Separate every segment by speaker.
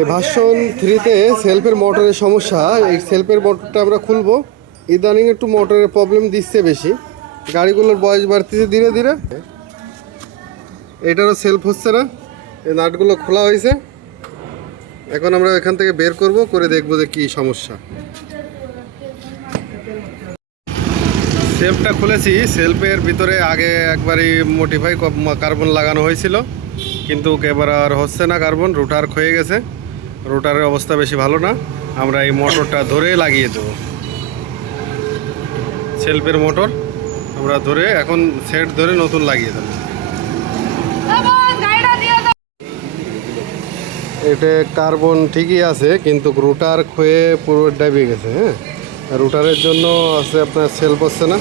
Speaker 1: এই ভার্সন থ্রিতে সেলফের মোটরের সমস্যা। এই সেলফের মোটরটা আমরা খুলবো। ইদানিং একটু মোটরের প্রবলেম দিচ্ছে বেশি। গাড়িগুলোর বয়স বাড়তেছে ধীরে ধীরে। এটারও সেলফ হচ্ছে না। এই নাটগুলো খোলা হয়েছে। এখন আমরা এখান থেকে বের করব, করে দেখব যে কী সমস্যা। সেলফটা খুলেছি, সেলফের ভিতরে আগে একবারই মোটিফাই কার্বন লাগানো হয়েছিল। কিন্তু এবার আর হচ্ছে না কার্বন রুটার ক্ষয়ে গেছে। রুটারের অবস্থা বেশি ভালো না। আমরা এই মোটরটা ধরে লাগিয়ে দেবো। সেলফের মোটর আমরা ধরে এখন সেট ধরে নতুন লাগিয়ে দেবো। এটা কার্বন ঠিকই আছে, কিন্তু রুটার ক্ষয়ে পুরো ডাইবে গেছে হ্যাঁ? রুটারের জন্য আছে আপনার সেল বসছে না।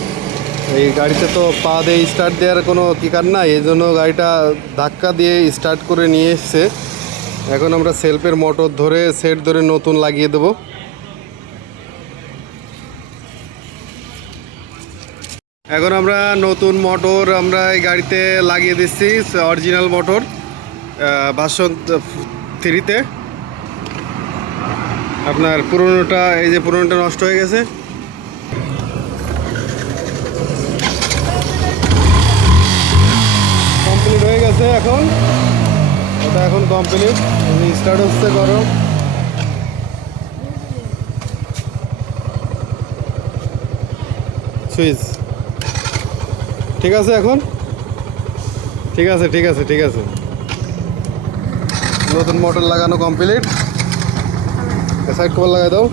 Speaker 1: এই গাড়িতে তো পা দিয়ে স্টার্ট দেওয়ার কোনো কিকার নাই, এই জন্য গাড়িটা ধাক্কা দিয়ে স্টার্ট করে নিয়ে এসছে। এখন আমরা সেলফের মোটর ধরে সেট ধরে নতুন লাগিয়ে দেবো। এখন আমরা নতুন মোটর আমরা এই গাড়িতে লাগিয়ে দিচ্ছি অরিজিনাল মোটর ভার্সন থ্রিতে। আপনার পুরোনোটা, এই যে পুরোনোটা নষ্ট হয়ে গেছে। কমপ্লিট হয়ে গেছে এখন। ওটা এখন কমপ্লিট স্টার্ট হচ্ছে করো। সুইচ ঠিক আছে এখন? ঠিক আছে ঠিক আছে ঠিক আছে। নতুন মোটর লাগানো কমপ্লিট সাইড কভার লাগাই দাও।